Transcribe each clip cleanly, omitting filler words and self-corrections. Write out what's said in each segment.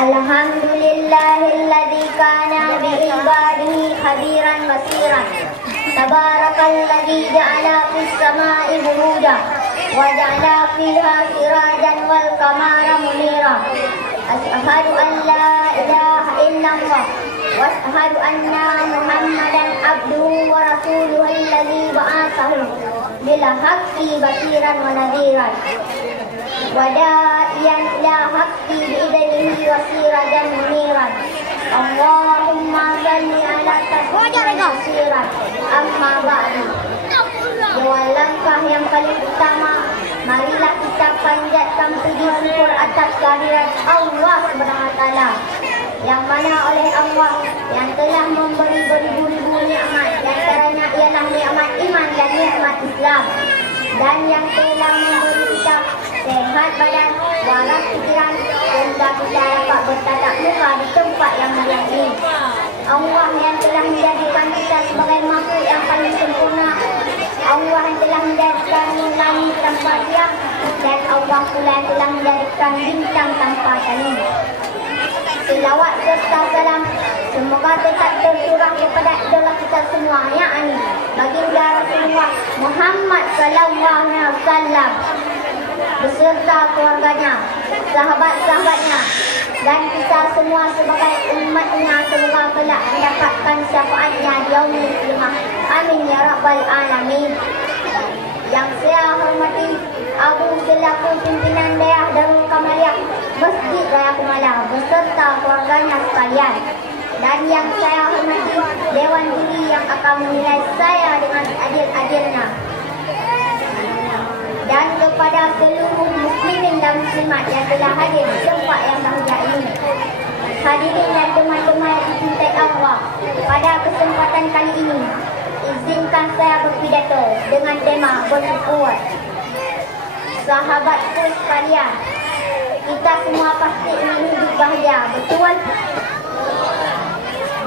Alhamdulillahilladzi kana bi'ibadihi khabiran basiran. Tabarakalladzi ja'ala fis sama'i burujan wa ja'ala fiha sirajan wal qamara munira. Asyhadu an la ilaha illallah wa asyhadu anna Muhammadan abduhu wa rasuluhu alladzi ba'athahu bil haqqi basiran wa nadhiran. Wada'iyan ila haqqi bi'idnihi wa sirajan muniran. Allahumma salli ala kasiran. Amma ba'du. Dengan langkah yang paling utama, marilah kita panjatkan puji syukur atas kehadiran Allah SWT, yang mana oleh Allah yang telah memberi beribu-ribu nikmat, di antaranya ialah nikmat iman dan nikmat Islam, dan yang telah memberi kita sehat badan, waras pikiran, sehingga kita dapat bertatap muka di tempat yang mulia ini. Allah yang telah menjadikan kita sebagai makhluk yang paling sempurna. Allah yang telah menjadikan langit tanpa siang, dan Allah pula yang telah menjadikan bintang tanpa tani. Selawat serta salam semoga tetap tercurah kepada idola kita semua, yakni baginda Rasulullah Muhammad sallallahu alaihi wasallam beserta keluarganya, sahabat-sahabatnya, dan kita semua sebagai umatnya, semoga kelak mendapatkan syafaatnya di yaumil qiyamah. Amin ya rabbal alamin. Yang saya hormati Abu selaku pimpinan daerah Darul Kamaliyah Masjid Raya Kumalah beserta keluarganya sekalian, dan yang saya hormati Dewan Juri yang akan menilai saya dengan adil-adilnya, dan kepada seluruh muslimin dan muslimat yang telah hadir di tempat yang bahagia ini. Hadirin dan teman-teman yang dicintai Allah, pada kesempatan kali ini izinkan saya berpidato dengan tema bersyukur. Sahabatku sekalian, kita semua pasti ingin hidup bahagia, betul?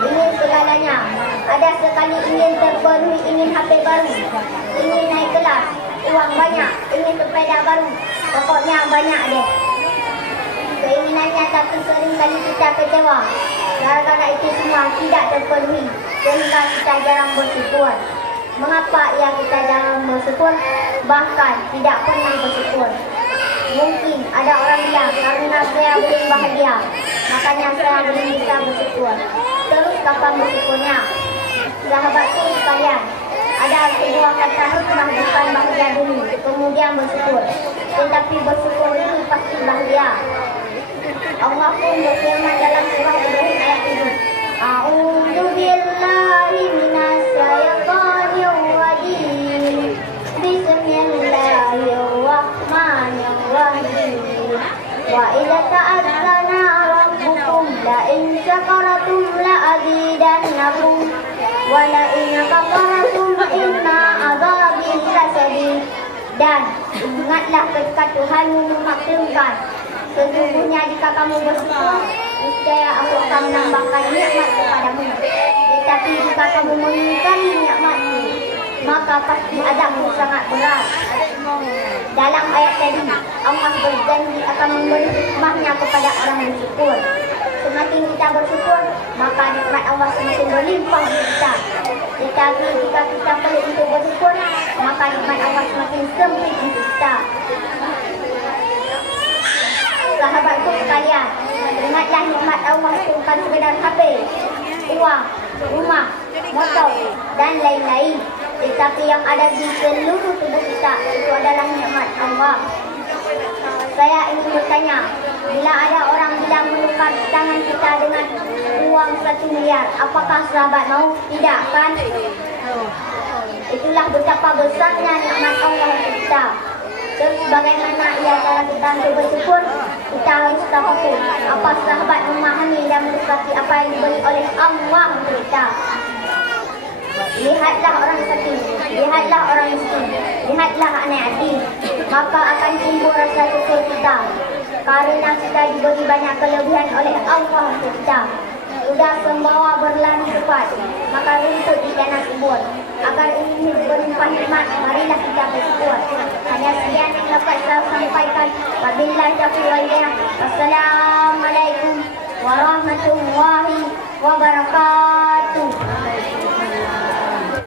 Ingin segalanya. Ada sekali ingin terpenuhi, ingin HP baru, ingin naik kelas, uang banyak, ingin sepeda baru, pokoknya banyak deh keinginannya, tapi sering kali kita kecewa gara-gara itu semua tidak terpenuhi, sehingga kita jarang bersyukur. Mengapa ya kita jarang bersyukur, bahkan tidak pernah bersyukur? Mungkin ada orang bilang karena saya belum bahagia, makanya saya belum bisa bersyukur. Terus kapan bersyukurnya? Sahabatku sekalian, ada sebuah kata hikmah, bukan bahagia dulu kemudian bersyukur, tetapi bersyukur itu pasti bahagia. Allah pun berfirman dalam surah Ibrahim ayat 7, A'udzu billahi minasyaitonir rajim. Bismillahirrahmanirrahim. Wa idza ta'azzana rabbukum la in syakartum la azidannakum wa la in kafartum inna adzabi lasadid. Dan ingatlah ketika Tuhanmu memaklumkan, sesungguhnya jika kamu bersyukur, niscaya aku akan menambahkan nikmat kepadamu. Tetapi jika kamu mengingkari nikmatku, maka pasti azabku sangat berat. Dalam ayat tadi, Allah berjanji akan memberi hikmahnya kepada orang bersyukur. Semakin kita bersyukur, maka nikmat Allah semakin berlimpah di kita. Tetapi jika kita pelit untuk bersyukur, maka nikmat Allah semakin sempit di kita. Sahabatku sekalian, ingatlah nikmat Allah itu bukan sekadar HP, uang, rumah, motor, dan lain-lain. Tetapi yang ada di seluruh tubuh kita itu adalah nikmat Allah. Saya ingin bertanya, bila ada orang bilang menukar tangan kita dengan uang 1 miliar, apakah sahabat mau? Tidak kan? Itulah betapa besarnya nikmat Allah untuk kita. Terus bagaimana ia cara kita untuk bersyukur? Kita harus tahu apa sahabat memahami dan menikmati apa yang diberi oleh Allah untuk kita. Lihatlah orang sakit, lihatlah orang miskin, lihatlah anak yatim, maka akan timbul rasa syukur kita, karena kita diberi banyak kelebihan oleh Allah untuk kita. Sudah sembawa berlari cepat, maka runtut di tanah subur. Agar ini berlimpah nikmat, marilah kita bersyukur. Hanya sekian yang dapat saya sampaikan. Wabillahi taufiq wal hidayah. Wassalam.